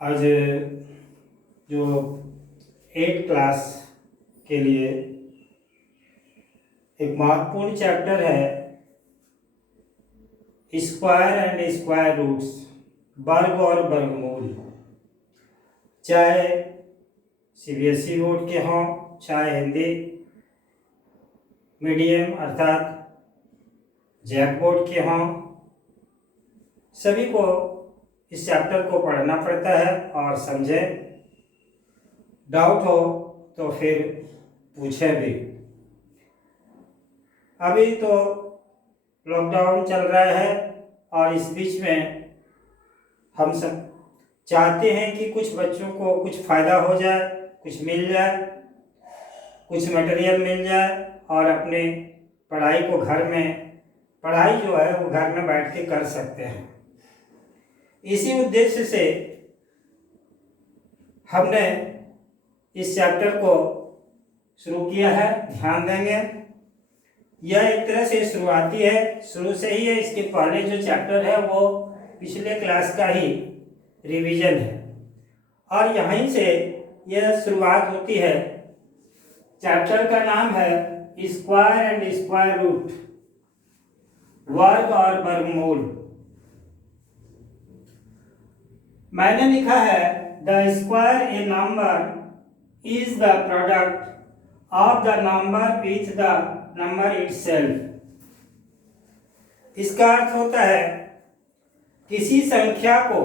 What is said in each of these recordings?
आज जो 8 क्लास के लिए एक महत्वपूर्ण चैप्टर है स्क्वायर एंड स्क्वायर रूट्स, वर्ग और वर्गमूल। चाहे सीबीएसई बोर्ड के हों, चाहे हिंदी मीडियम अर्थात जैक बोर्ड के हों, सभी को इस चैप्टर को पढ़ना पड़ता है और समझें। डाउट हो तो फिर पूछें भी। अभी तो लॉकडाउन चल रहा है और इस बीच में हम सब चाहते हैं कि कुछ बच्चों को कुछ फ़ायदा हो जाए, कुछ मिल जाए, कुछ मटेरियल मिल जाए और अपने पढ़ाई को पढ़ाई जो है वो घर में बैठ के कर सकते हैं। इसी उद्देश्य से हमने इस चैप्टर को शुरू किया है। ध्यान देंगे, यह एक तरह से शुरुआती है, शुरू से ही है। इसके पहले जो चैप्टर है वो पिछले क्लास का ही रिवीजन है और यहीं से यह शुरुआत होती है। चैप्टर का नाम है स्क्वायर एंड स्क्वायर रूट, वर्ग और वर्गमूल। मैंने लिखा है the square A number is the product of the number with the number itself. इसका अर्थ होता है किसी संख्या को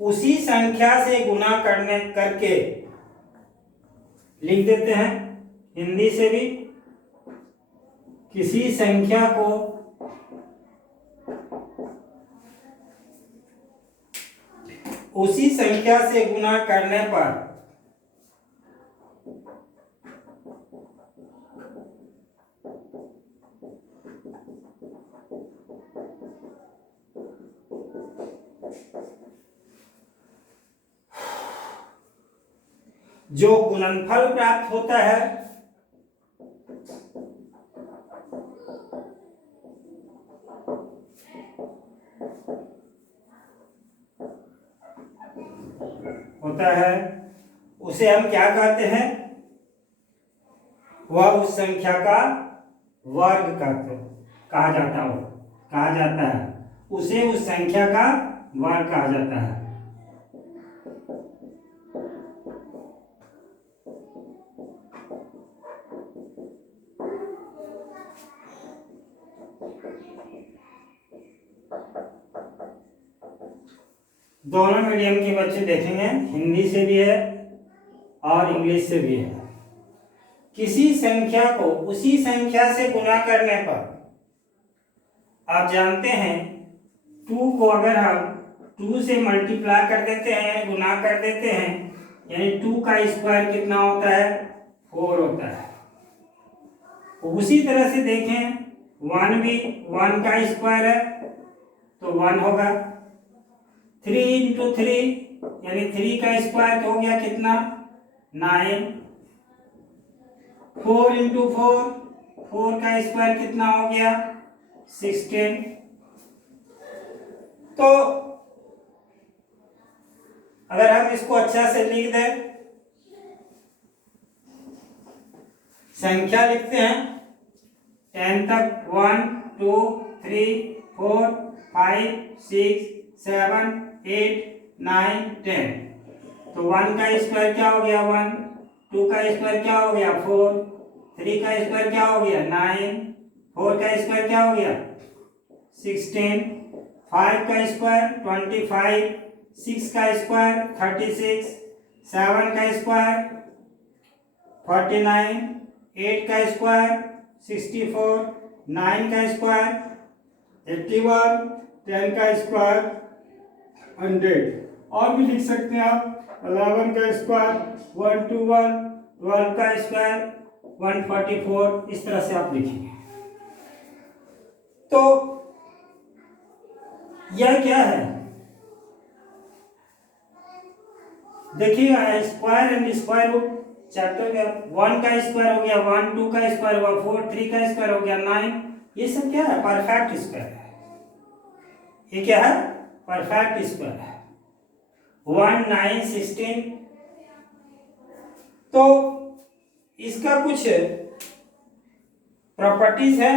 उसी संख्या से गुना करके लिख देते हैं। हिंदी से भी किसी संख्या को उसी संख्या से गुना करने पर जो गुणनफल प्राप्त होता है उसे हम क्या कहते हैं? वह उस संख्या का वर्ग कहा जाता है। उसे उस संख्या का वर्ग कहा जाता है। दोनों मीडियम के बच्चे देखेंगे, हिंदी से भी है और इंग्लिश से भी है। किसी संख्या को उसी संख्या से गुना करने पर, आप जानते हैं 2 को अगर हम 2 से मल्टीप्लाई कर देते हैं, गुना कर देते हैं, यानी 2 का स्क्वायर कितना होता है? 4 होता है। उसी तरह से देखें 1 भी 1 का स्क्वायर है तो 1 होगा। 3 इंटू 3 यानी 3 का स्क्वायर हो गया कितना? 9। 4 इंटू 4 का स्क्वायर कितना हो गया? 16। तो अगर हम इसको अच्छा से लिख दें, संख्या लिखते हैं 10 तक, 1 2 3 4 5 6 7 8 9 10। तो 1 का स्क्वायर क्या हो गया? 1। 2 का स्क्वायर क्या हो गया? 4। 3 का स्क्वायर क्या हो गया? 9। 4 का स्क्वायर क्या हो गया? 16। 5 का स्क्वायर 25। 6 का स्क्वायर 36। 7 का स्क्वायर 49। 8 का स्क्वायर 64। 9 का स्क्वायर 81। 10 का स्क्वायर 100। और भी लिख सकते हैं आप 11 का स्क्वायर 121। 12 का स्क्वायर 144। इस तरह से आप लिखेंगे। तो यह क्या है? देखिए square and square root chapter में 1 का स्क्वायर हो गया 1, 2 का स्क्वायर हुआ 4, 3 का स्क्वायर हो गया 9। ये सब क्या है? परफेक्ट स्क्वायर है। ये क्या है? परफेक्ट स्क्वायर है। 1 9 16। तो इसका कुछ प्रॉपर्टीज है।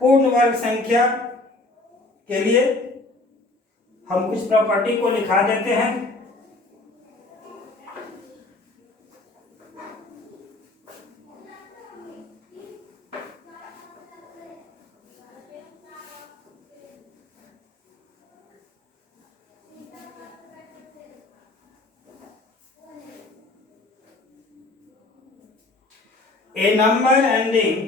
पूर्ण वर्ग संख्या के लिए हम कुछ प्रॉपर्टी को लिखा देते हैं। A number ending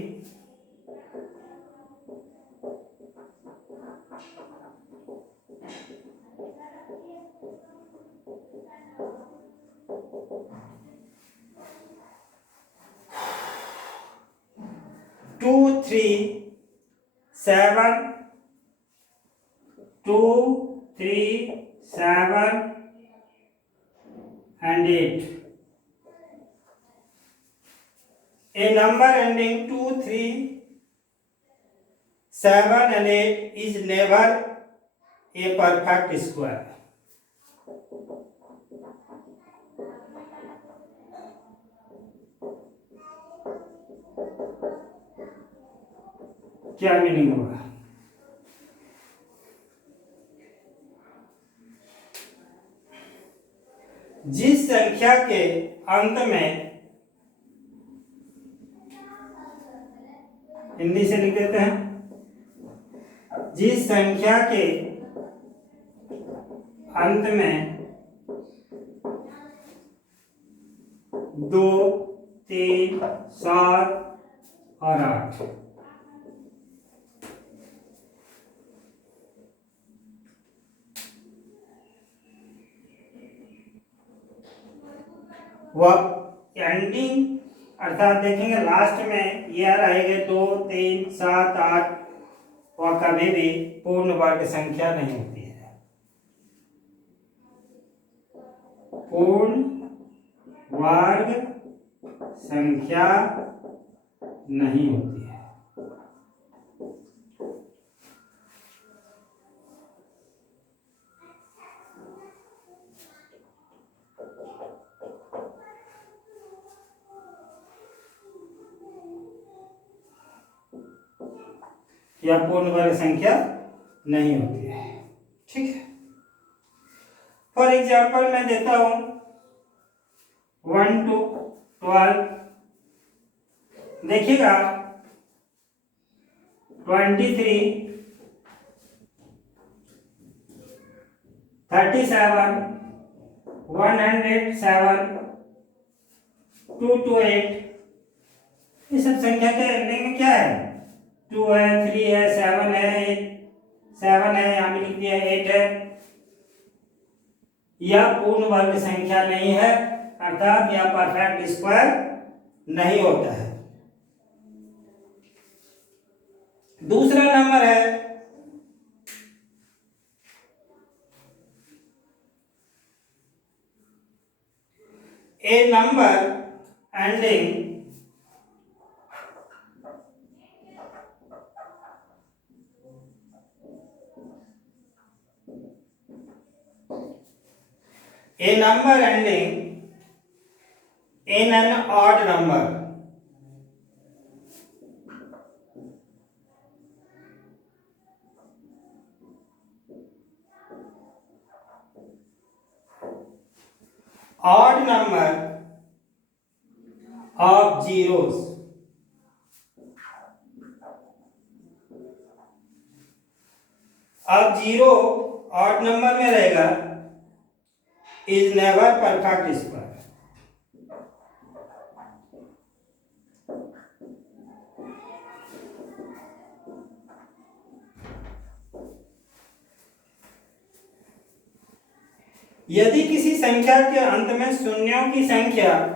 two, three, seven, 2, 3, 7 and 8. A number ending 2, 3, 7 and 8 is never a perfect square. क्या मीनिंग होगा? जिस संख्या के अंत में, हिंदी से लिख देते हैं, जिस संख्या के अंत में 2, 3, 7 और 8 वह एंडिंग अर्थात देखेंगे लास्ट में यह रहेंगे 2, 3, 7, 8, वह कभी भी पूर्ण वर्ग संख्या नहीं होती है। पूर्ण वर्ग संख्या नहीं होती है। या पूर्ण वर्ग संख्या नहीं होती है। ठीक है, फॉर एग्जाम्पल मैं देता हूं 1 to 12। देखिएगा 23, 37, 107, 2 to 8, ये सब संख्या के एंडिंग में क्या है? 2 है, 3 है, 7 है, 7 है, यहाँ पे लिख दिया 8 है। यह पूर्ण वर्ग संख्या नहीं है, अर्थात यह परफेक्ट स्क्वायर नहीं होता है। दूसरा नंबर है a number ending a number ending in an odd number. Odd number of zeros. अब जीरो ऑड नंबर में रहेगा, इज नेवर परफेक्ट स्क्वायर। यदि किसी संख्या के अंत में शून्यों की संख्या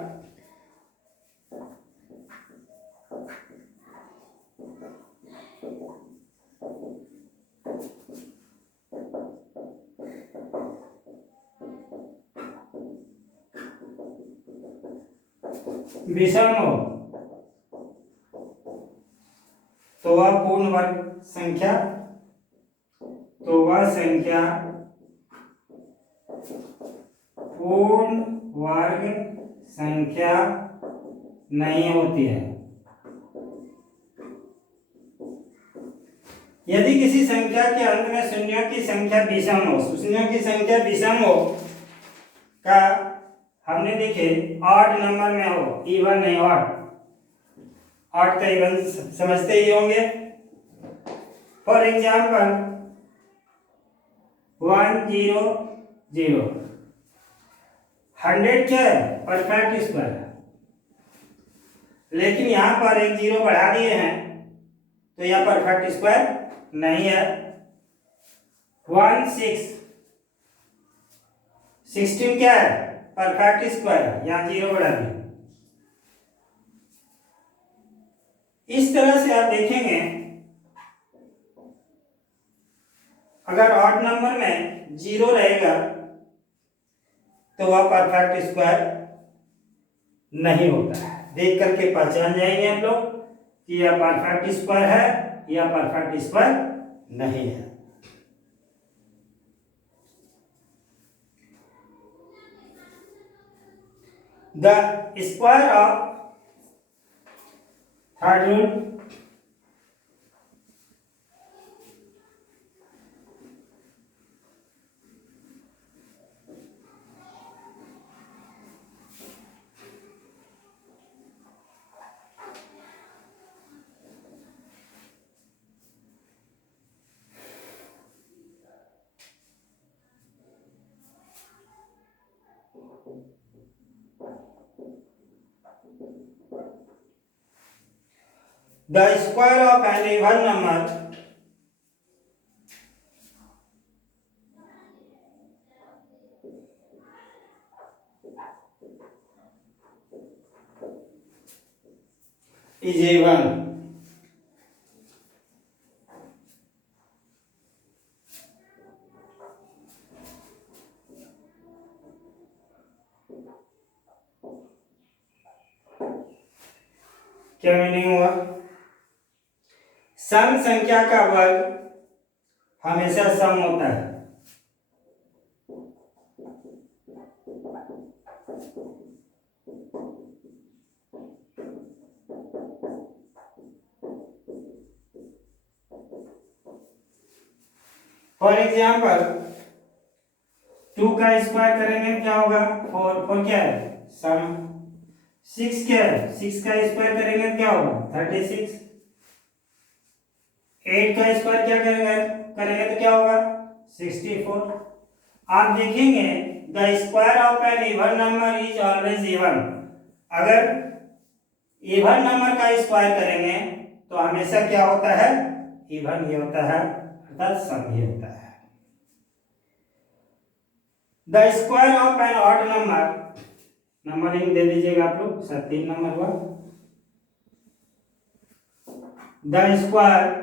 विषम हो तो वह पूर्ण वर्ग संख्या, तो वह संख्या पूर्ण वर्ग संख्या नहीं होती है। यदि किसी संख्या के अंत में शून्यों की संख्या विषम हो, शून्यों की संख्या विषम हो का हमने देखे ऑड नंबर में हो, इवन नहीं, ऑड का इवन समझते ही होंगे। फॉर एग्जाम्पल 1 0 0, 100 क्या है? परफेक्ट स्क्वायर है, लेकिन यहाँ पर एक जीरो बढ़ा दिए हैं तो यह परफेक्ट स्क्वायर नहीं है। 1 6, 16 क्या है? परफेक्ट स्क्वायर है, यहाँ जीरो बढ़ा दिया। इस तरह से आप देखेंगे अगर ऑड नंबर में जीरो रहेगा तो वह परफेक्ट स्क्वायर नहीं होता है। देख करके पहचान जाएंगे हम लोग कि यह परफेक्ट स्क्वायर है या परफेक्ट स्क्वायर नहीं है। The square of third rule the square of an even number is even. क्या मीनिंग हुआ? सम संख्या का वर्ग हमेशा सम होता है। फॉर एग्जाम्पल 2 का स्क्वायर करेंगे क्या होगा? 4, 4 क्या है? सम। 6 क्या है? 6 का स्क्वायर करेंगे क्या होगा? 36। 8 का स्क्वायर क्या करेंगे तो क्या होगा? 64। आप देखेंगे the square of an even number is always even. अगर इवन नंबर का स्क्वायर करेंगे तो हमेशा क्या होता है? इवन ही होता है, अर्थात सम ही होता है। The square of an odd number, numbering दे दीजिएगा आप लोग, 3 नंबर हुआ। The square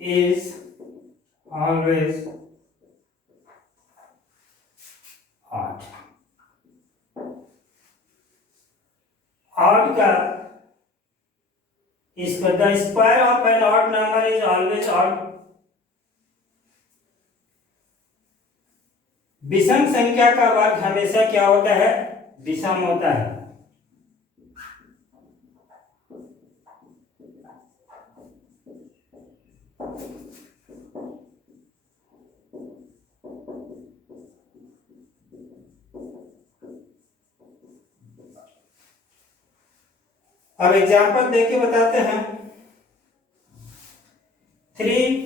is always odd. Odd का इसका the square of an odd number is always odd. विषम संख्या का वर्ग हमेशा क्या होता है? विषम होता है। अब एग्जाम्पल देके बताते हैं। 3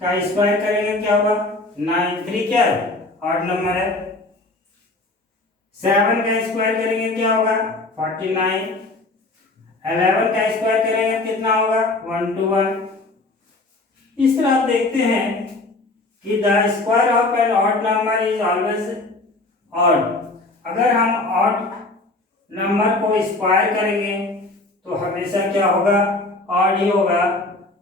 का स्क्वायर करेंगे क्या होगा? 9। 3 क्या है? ऑड नंबर है। 7 का स्क्वायर करेंगे क्या होगा? 49। 11 का स्क्वायर करेंगे कितना होगा? 121। इस तरह आप देखते हैं कि the square of an odd number is always odd. अगर हम ऑड नंबर को स्क्वायर करेंगे तो हमेशा क्या होगा? ऑड ही होगा।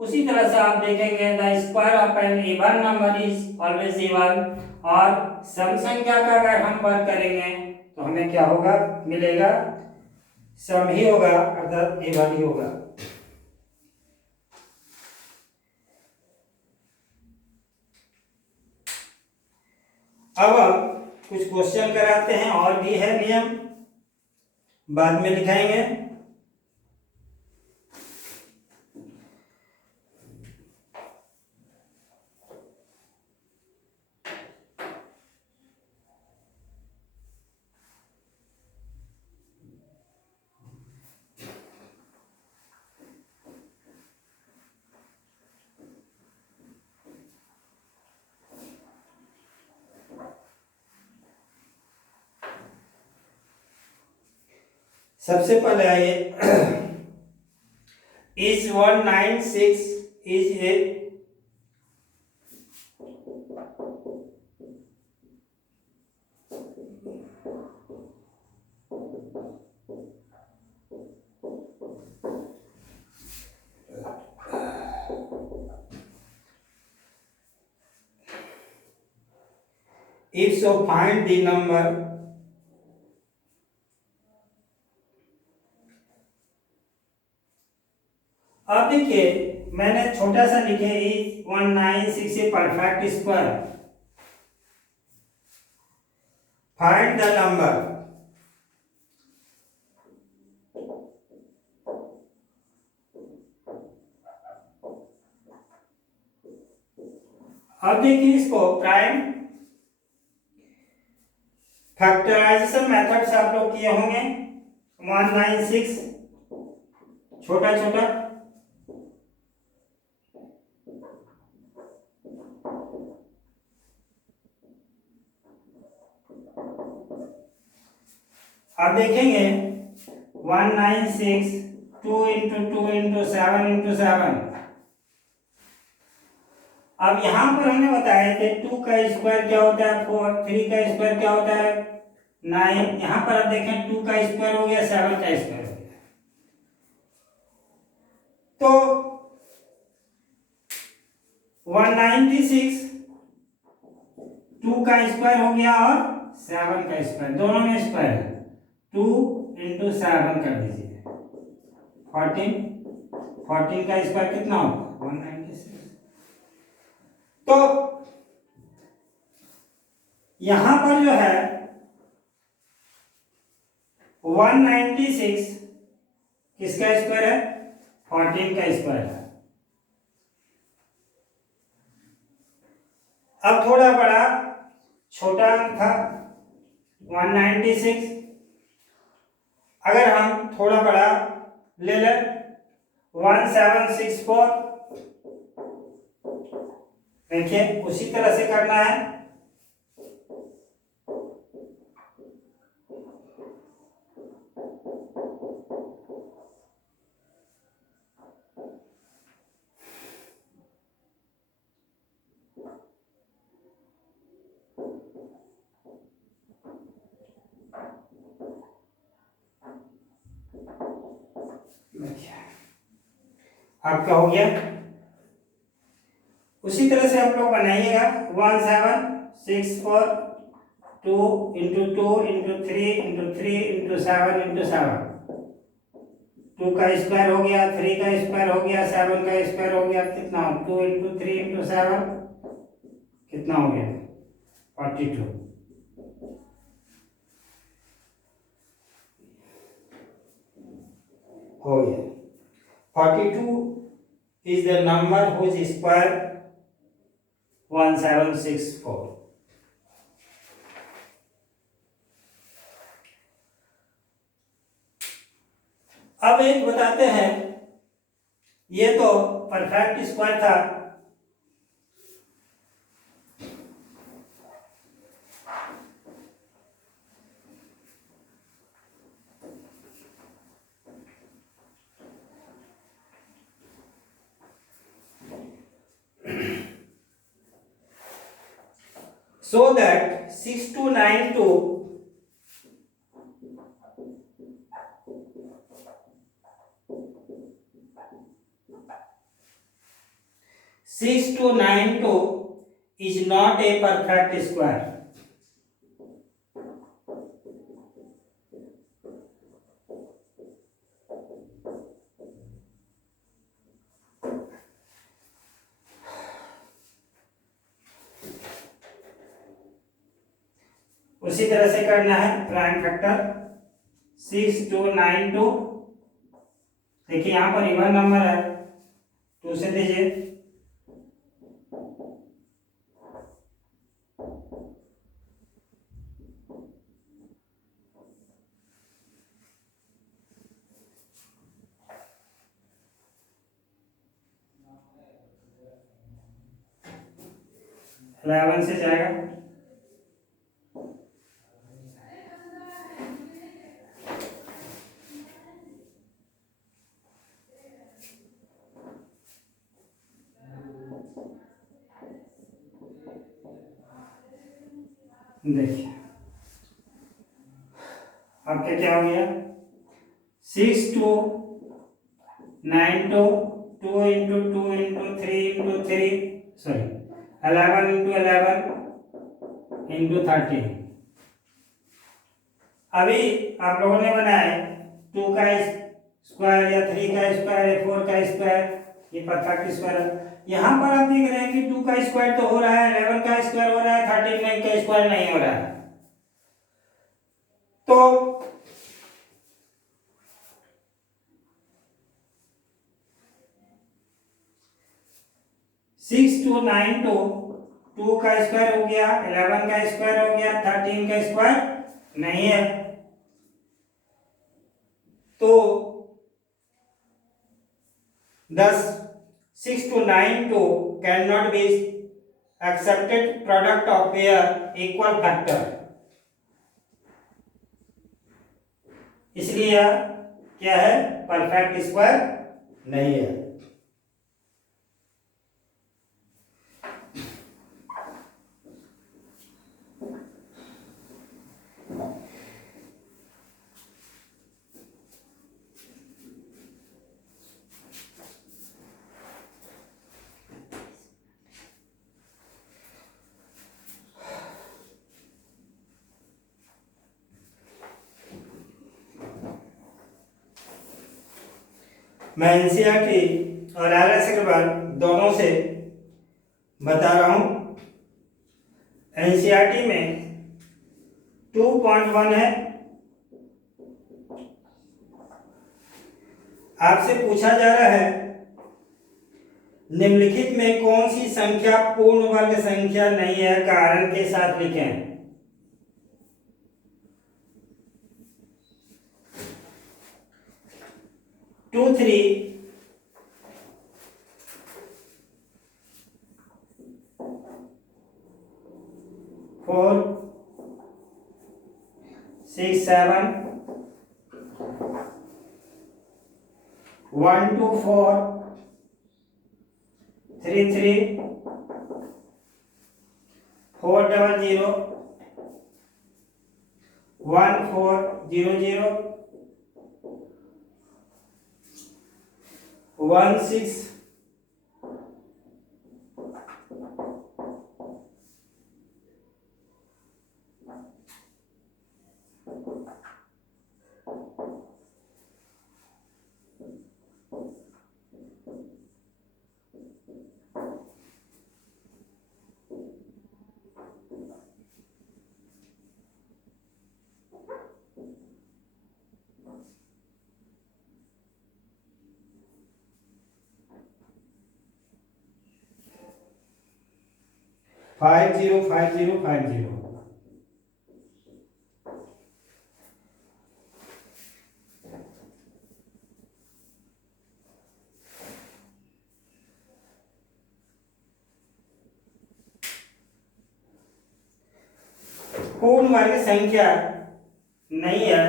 उसी तरह से आप देखेंगे the square of an even number is always even. और सम संख्या का अगर हम वर्ग करेंगे तो हमें क्या होगा, मिलेगा सम ही होगा, अर्थात ए वाली होगा। अब हम कुछ क्वेश्चन कराते हैं, और भी है नियम, बाद में लिखाएंगे। सबसे पहले आइए, is 196 is a if so find the number अब देखिए मैंने छोटा सा लिखे is 196 a perfect square, find the number. अब देखिए इसको प्राइम फैक्टराइजेशन मेथड से आप लोग किए होंगे। 196 छोटा छोटा, अब देखेंगे 196 2 इंटू 2 इंटू 7 इंटू 7। अब यहां पर हमने बताया थे 2 का स्क्वायर क्या होता है 4, 3 का स्क्वायर क्या होता है 9। यहां पर आप देखें 2 का स्क्वायर हो गया 7 का स्क्वायर हो गया। तो 196 2 का स्क्वायर हो गया और 7 का स्क्वायर, दोनों में स्क्वायर है। 2 इंटू 7 कर दीजिए 14, 14 का स्क्वायर कितना होगा 196। तो यहां पर जो है 196 किसका स्क्वायर है 14 का स्क्वायर है। अब थोड़ा बड़ा छोटा अंक था 196, अगर हम थोड़ा बड़ा ले लें 1764, देखिए उसी तरह से करना है। आपका हो गया, उसी तरह से आप लोग बनाइएगा 1764 2 into 2 into 3 into 3 into 7 into 7। 2 का स्क्वायर हो गया, 3 का स्क्वायर हो गया, 7 का स्क्वायर हो गया, कितना 2 इंटू 3 इंटू 7 कितना हो गया 42 हो गया। 42 is the number whose square 1764। अब एक बताते हैं, ये तो परफेक्ट स्क्वायर था, so that 6292 is not a perfect square। उसी तरह से करना है प्राइम फैक्टर 6292। देखिए यहाँ पर इवन नंबर है, 2 से दीजिए। इलेवन से जाएगा, देखिए आपके क्या हो गया 6292 2 into 2 into 3 into 3 sorry 11 into 11 into 13। अभी आप लोगों ने बनाया 2 का स्क्वायर या 3 का स्क्वायर या 4 का स्क्वायर, ये परफेक्ट स्क्वायर है। यहाँ पर आप देख रहे हैं कि 2 का स्क्वायर तो हो रहा है, 11 का स्क्वायर हो रहा है, 39 का स्क्वायर नहीं हो रहा है। तो सिक्स टू नाइन टू का स्क्वायर हो गया, 11 का स्क्वायर हो गया, 13 का स्क्वायर नहीं है। तो 6292 can not be accepted product of pair equal factor, इसलिए क्या है परफेक्ट स्क्वायर नहीं है। मैं एनसीईआरटी और आरएस अग्रवाल दोनों से बता रहा हूं। एनसीईआरटी में 2.1 है, आपसे पूछा जा रहा है निम्नलिखित में कौन सी संख्या पूर्ण वर्ग संख्या नहीं है, कारण के साथ लिखें। 2 3 4 6 7 1 2 4 3 3 4 0 0 1 4 0 0 1 6 5 0 5 0 5 0। पूर्ण वर्ग संख्या नहीं है,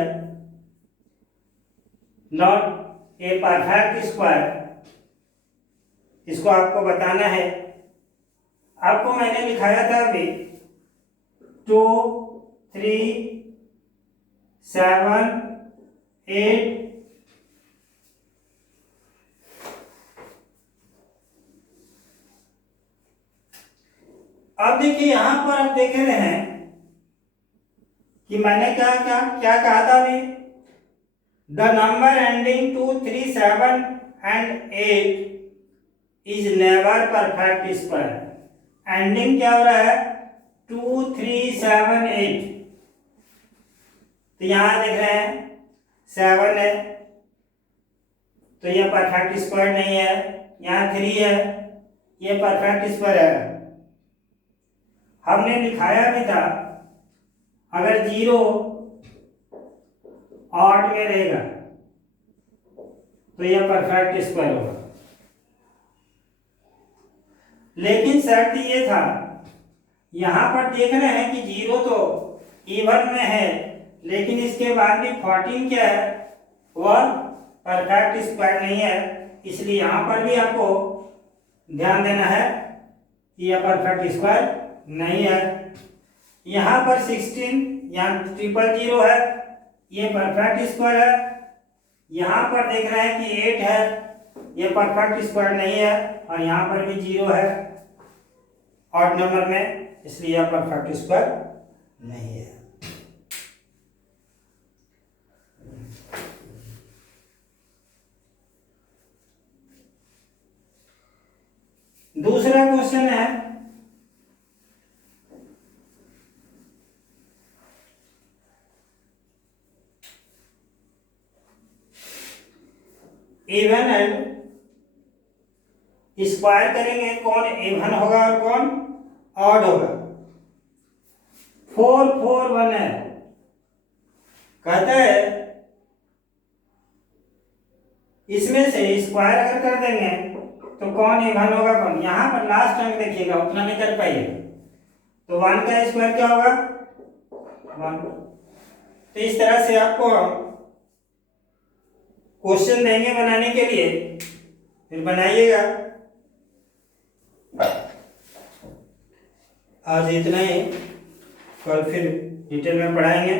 नॉट ए परफेक्ट स्क्वायर, इसको आपको बताना है। आपको मैंने लिखाया था अभी 2 3 7 8 अब देखिए यहां पर आप देख रहे हैं कि मैंने क्या क्या क्या कहा था अभी, the number ending 2 3 7 and 8 is never perfect square. Ending क्या हो रहा है 2 3 7 8, तो यहाँ देख रहे हैं 7 है, तो ये परफेक्ट स्क्वायर नहीं है। यहाँ 3 है, ये परफेक्ट स्क्वायर है। हमने लिखाया भी था अगर 0 ऑड में रहेगा तो यह परफेक्ट स्क्वायर होगा। लेकिन शर्त ये था, यहां पर देख रहे हैं कि 0 तो इवन में है, लेकिन इसके बाद भी 14 क्या है, वह परफेक्ट स्क्वायर नहीं है। इसलिए यहां पर भी आपको ध्यान देना है कि यह परफेक्ट स्क्वायर नहीं है। यहां पर 16, यहाँ 000 है, ये परफेक्ट स्क्वायर है। यहां पर देख रहे हैं कि 8 है, ये परफेक्ट स्क्वायर नहीं है। और यहां पर भी 0 है ऑड नंबर में, इसलिए यह परफेक्ट स्क्वायर नहीं है। दूसरा क्वेश्चन है, इवन एंड स्क्वायर करेंगे, कौन इवन होगा और कौन ऑड होगा। 4 4 1 है, कहता है इसमें से स्क्वायर अगर कर देंगे तो कौन इवन होगा कौन। यहां पर लास्ट अंक देखिएगा, उतना नहीं कर पाइए, तो 1 का स्क्वायर क्या होगा 1। तो इस तरह से आपको क्वेश्चन देंगे बनाने के लिए, फिर बनाइएगा। आज इतना ही, कल फिर डिटेल में पढ़ाएंगे।